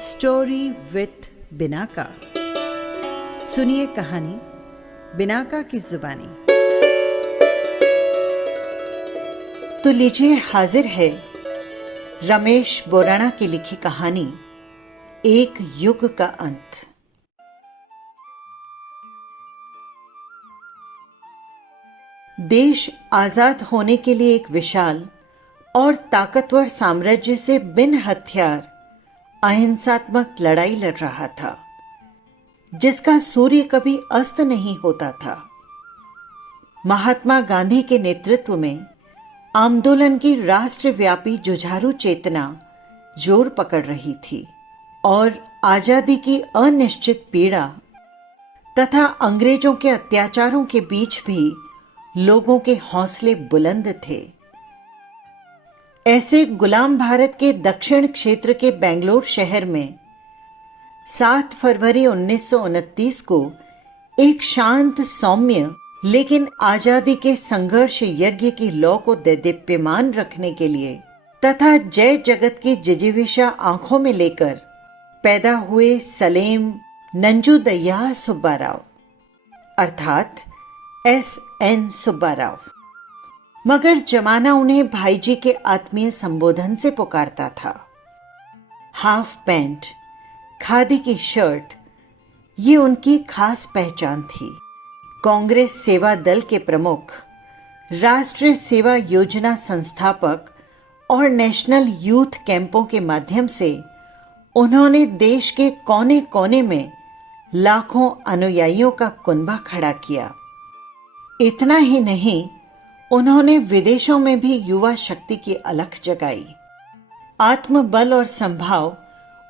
Story with Binaca. सुनिए कहानी Binaca की जुबानी। तो लीजिए, हाजिर है रमेश बोराणा की लिखी कहानी एक युग का अंत। देश आजाद होने के लिए एक विशाल और ताकतवर साम्राज्य से बिन हथियार अहिंसात्मक लड़ाई लड़ रहा था, जिसका सूर्य कभी अस्त नहीं होता था। महात्मा गांधी के नेतृत्व में आंदोलन की राष्ट्रव्यापी जुझारू चेतना जोर पकड़ रही थी और आजादी की अनिश्चित पीड़ा तथा अंग्रेजों के अत्याचारों के बीच भी लोगों के हौसले बुलंद थे। ऐसे गुलाम भारत के दक्षिण क्षेत्र के बेंगलोर शहर में 7 फरवरी 1929 को एक शांत, सौम्य लेकिन आजादी के संघर्ष यज्ञ की लौ को देदीप्यमान रखने के लिए तथा जय जगत की जिजीविषा आंखों में लेकर पैदा हुए सलेम नंजूदय्या सुब्बाराव अर्थात S.N. सुब्बाराव, मगर जमाना उन्हें भाईजी के आत्मीय संबोधन से पुकारता था। हाफ पैंट, खादी की शर्ट, ये उनकी खास पहचान थी। कांग्रेस सेवा दल के प्रमुख, राष्ट्रीय सेवा योजना संस्थापक और नेशनल यूथ कैंपों के माध्यम से उन्होंने देश के कोने कोने में लाखों अनुयायियों का कुनबा खड़ा किया। इतना ही नहीं, उन्होंने विदेशों में भी युवा शक्ति की अलख जगाई। आत्मबल और संभाव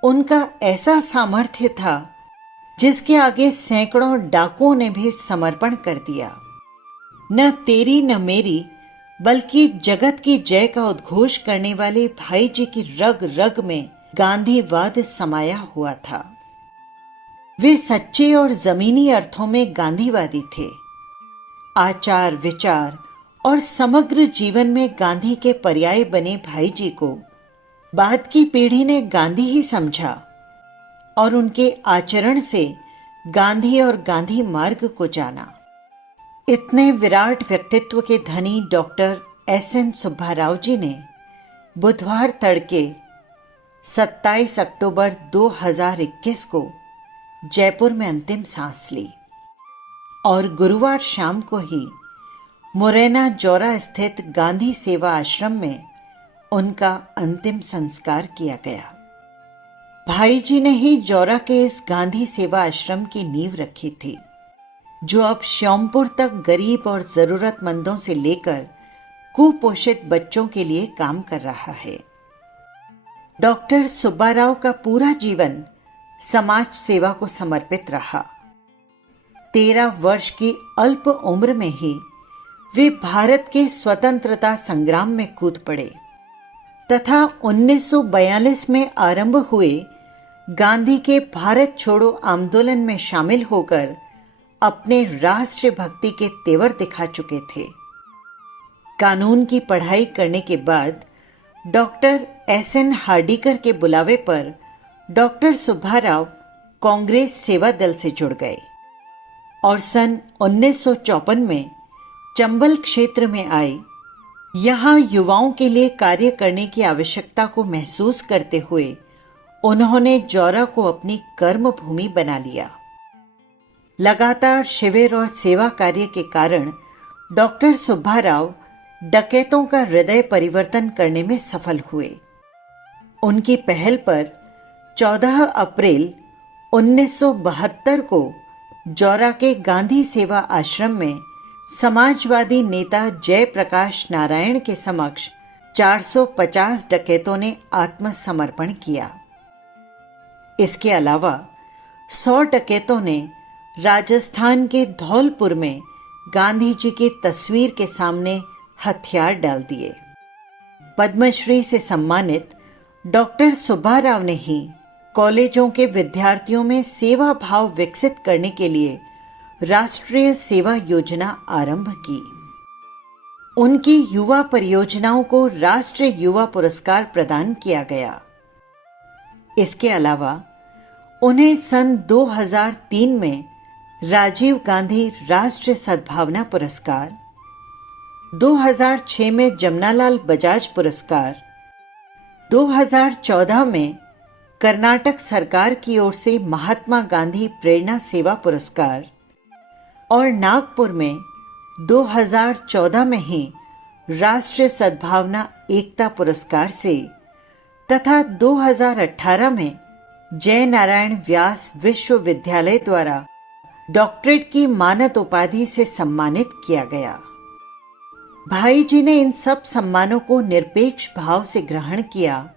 उनका ऐसा सामर्थ्य था जिसके आगे सैकड़ों डाकुओं ने भी समर्पण कर दिया। न तेरी न मेरी बल्कि जगत की जय का उद्घोष करने वाले भाई जी की रग रग में गांधीवाद समाया हुआ था। वे सच्चे और जमीनी अर्थों में गांधीवादी थे। आचार विचार और समग्र जीवन में गांधी के पर्याय बने भाई जी को बाद की पीढ़ी ने गांधी ही समझा और उनके आचरण से गांधी और गांधी मार्ग को जाना। इतने विराट व्यक्तित्व के धनी डॉक्टर S.N. सुब्बाराव जी ने बुधवार तड़के 27 अक्टूबर 2021 को जयपुर में अंतिम सांस ली और गुरुवार शाम को ही मुरैना जौरा स्थित गांधी सेवा आश्रम में उनका अंतिम संस्कार किया गया। भाई जी ने ही जौरा के इस गांधी सेवा आश्रम की नींव रखी थी, जो अब श्योमपुर तक गरीब और जरूरतमंदों से लेकर कुपोषित बच्चों के लिए काम कर रहा है। डॉक्टर सुब्बाराव का पूरा जीवन समाज सेवा को समर्पित रहा। 13 वर्ष की अल्प उम्र में ही वे भारत के स्वतंत्रता संग्राम में कूद पड़े तथा 1942 में आरंभ हुए गांधी के भारत छोड़ो आंदोलन में शामिल होकर अपने राष्ट्र भक्ति के तेवर दिखा चुके थे। कानून की पढ़ाई करने के बाद डॉक्टर S.N. हार्डिकर के बुलावे पर डॉक्टर सुब्बाराव कांग्रेस सेवा दल से जुड़ गए और सन 1954 में चंबल क्षेत्र में आए। यहाँ युवाओं के लिए कार्य करने की आवश्यकता को महसूस करते हुए उन्होंने जौरा को अपनी कर्म भूमि बना लिया। लगातार शिविर और सेवा कार्य के कारण डॉक्टर सुब्बाराव डकैतों का हृदय परिवर्तन करने में सफल हुए। उनकी पहल पर 14 अप्रैल 1972 को जौरा के गांधी सेवा आश्रम में समाजवादी नेता जयप्रकाश नारायण के समक्ष 450 डकैतों ने आत्मसमर्पण किया। इसके अलावा 100 डकैतों ने राजस्थान के धौलपुर में गांधी जी की तस्वीर के सामने हथियार डाल दिए। पद्मश्री से सम्मानित डॉक्टर सुब्बाराव ने ही कॉलेजों के विद्यार्थियों में सेवा भाव विकसित करने के लिए राष्ट्रीय सेवा योजना आरंभ की। उनकी युवा परियोजनाओं को राष्ट्रीय युवा पुरस्कार प्रदान किया गया। इसके अलावा उन्हें सन 2003 में राजीव गांधी राष्ट्रीय सद्भावना पुरस्कार, 2006 में जमनालाल बजाज पुरस्कार, 2014 में कर्नाटक सरकार की ओर से महात्मा गांधी प्रेरणा सेवा पुरस्कार और नागपुर में 2014 में ही राष्ट्रीय सद्भावना एकता पुरस्कार से तथा 2018 में जय नारायण व्यास विश्वविद्यालय द्वारा डॉक्टरेट की मानद उपाधि से सम्मानित किया गया। भाई जी ने इन सब सम्मानों को निरपेक्ष भाव से ग्रहण किया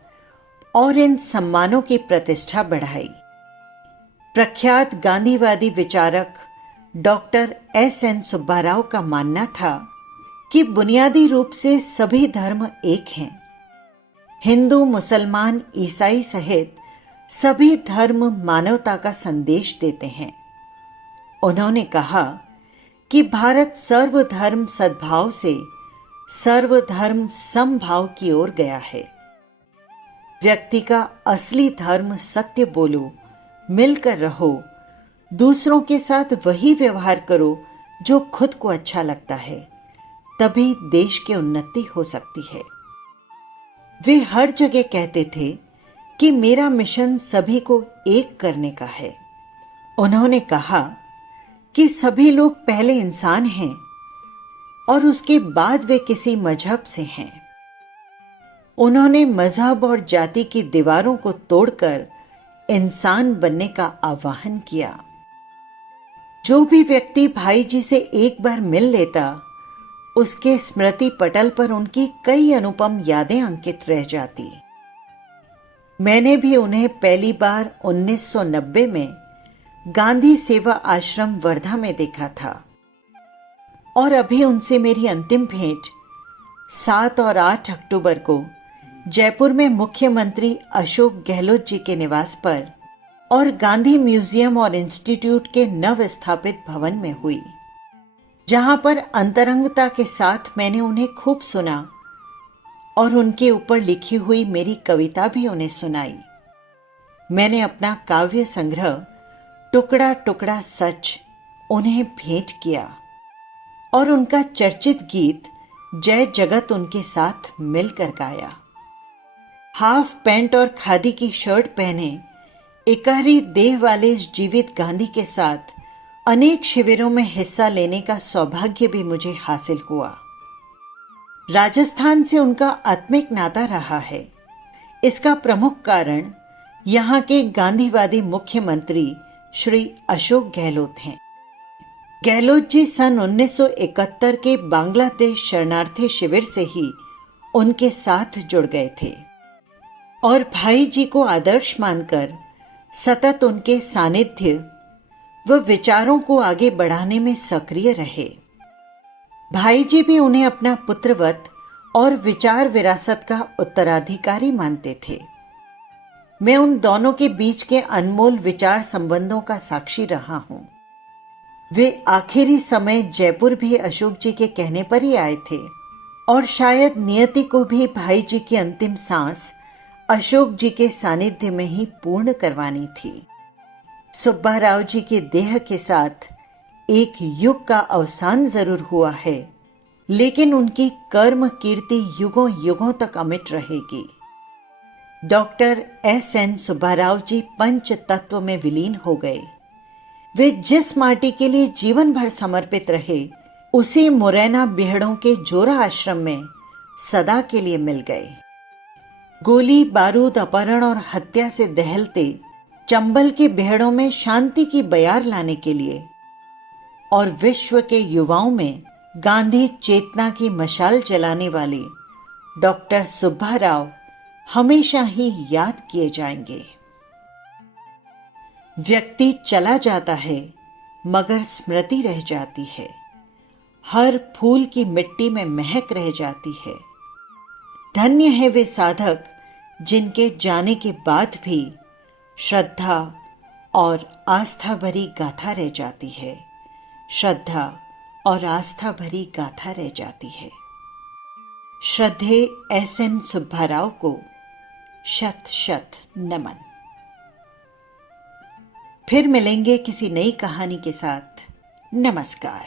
और इन सम्मानों की प्रतिष्ठा बढ़ाई। प्रख्यात गांधीवादी विचारक डॉक्टर एस.एन. सुब्बा राव का मानना था कि बुनियादी रूप से सभी धर्म एक हैं। हिंदू, मुसलमान, ईसाई सहित सभी धर्म मानवता का संदेश देते हैं। उन्होंने कहा कि भारत सर्वधर्म सद्भाव से सर्वधर्म समभाव की ओर गया है। व्यक्ति का असली धर्म सत्य बोलो, मिलकर रहो, दूसरों के साथ वही व्यवहार करो जो खुद को अच्छा लगता है, तभी देश की उन्नति हो सकती है। वे हर जगह कहते थे कि मेरा मिशन सभी को एक करने का है। उन्होंने कहा कि सभी लोग पहले इंसान हैं और उसके बाद वे किसी मजहब से हैं। उन्होंने मजहब और जाति की दीवारों को तोड़कर इंसान बनने का आह्वान किया। जो भी व्यक्ति भाई जी से एक बार मिल लेता, उसके स्मृति पटल पर उनकी कई अनुपम यादें अंकित रह जाती। मैंने भी उन्हें पहली बार 1990 में गांधी सेवा आश्रम वर्धा में देखा था और अभी उनसे मेरी अंतिम भेंट 7 और 8 अक्टूबर को जयपुर में मुख्यमंत्री अशोक गहलोत जी के निवास पर और गांधी म्यूजियम और इंस्टीट्यूट के नव स्थापित भवन में हुई, जहां पर अंतरंगता के साथ मैंने उन्हें खूब सुना और उनके ऊपर लिखी हुई मेरी कविता भी उन्हें सुनाई। मैंने अपना काव्य संग्रह टुकड़ा टुकड़ा सच उन्हें भेंट किया और उनका चर्चित गीत जय जगत उनके साथ मिलकर गाया। हाफ पैंट और खादी की शर्ट पहने इकहरी देह वाले इस जीवित गांधी के साथ अनेक शिविरों में हिस्सा लेने का सौभाग्य भी मुझे हासिल हुआ। राजस्थान से उनका आत्मिक नाता रहा है। इसका प्रमुख कारण यहाँ के गांधीवादी मुख्यमंत्री श्री अशोक गहलोत हैं। गहलोत जी सन 1971 के बांग्लादेश शरणार्थी शिविर से ही उनके साथ जुड़ गए थे और भाई जी को आदर्श मानकर सतत उनके सानिध्य व विचारों को आगे बढ़ाने में सक्रिय रहे। भाई जी भी उन्हें अपना पुत्रवत और विचार विरासत का उत्तराधिकारी मानते थे। मैं उन दोनों के बीच के अनमोल विचार संबंधों का साक्षी रहा हूं। वे आखिरी समय जयपुर भी अशोक जी के कहने पर ही आए थे और शायद नियति को भी भाई जी की अंतिम सांस अशोक जी के सानिध्य में ही पूर्ण करवानी थी। सुब्बा राव जी के देह के साथ एक युग का अवसान जरूर हुआ है, लेकिन उनकी कर्म कीर्ति युगों युगों तक अमिट रहेगी। Doctor S N. सुब्बा राव जी पंच तत्व में विलीन हो गए। वे जिस माटी के लिए जीवन भर समर्पित रहे, उसी मुरैना बिहड़ों के जोरा आश्रम में सदा के लिए मिल गए। गोली बारूद, अपहरण और हत्या से दहलते चंबल के बिहड़ों में शांति की बयार लाने के लिए और विश्व के युवाओं में गांधी चेतना की मशाल जलाने वाले डॉक्टर सुब्बा राव हमेशा ही याद किए जाएंगे। व्यक्ति चला जाता है मगर स्मृति रह जाती है। हर फूल की मिट्टी में महक रह जाती है। धन्य है वे साधक जिनके जाने के बाद भी श्रद्धा और आस्था भरी गाथा रह जाती है। श्रद्धा और आस्था भरी गाथा रह जाती है। श्रद्धेय एस.एन. सुब्बा राव को शत शत नमन। फिर मिलेंगे किसी नई कहानी के साथ। नमस्कार।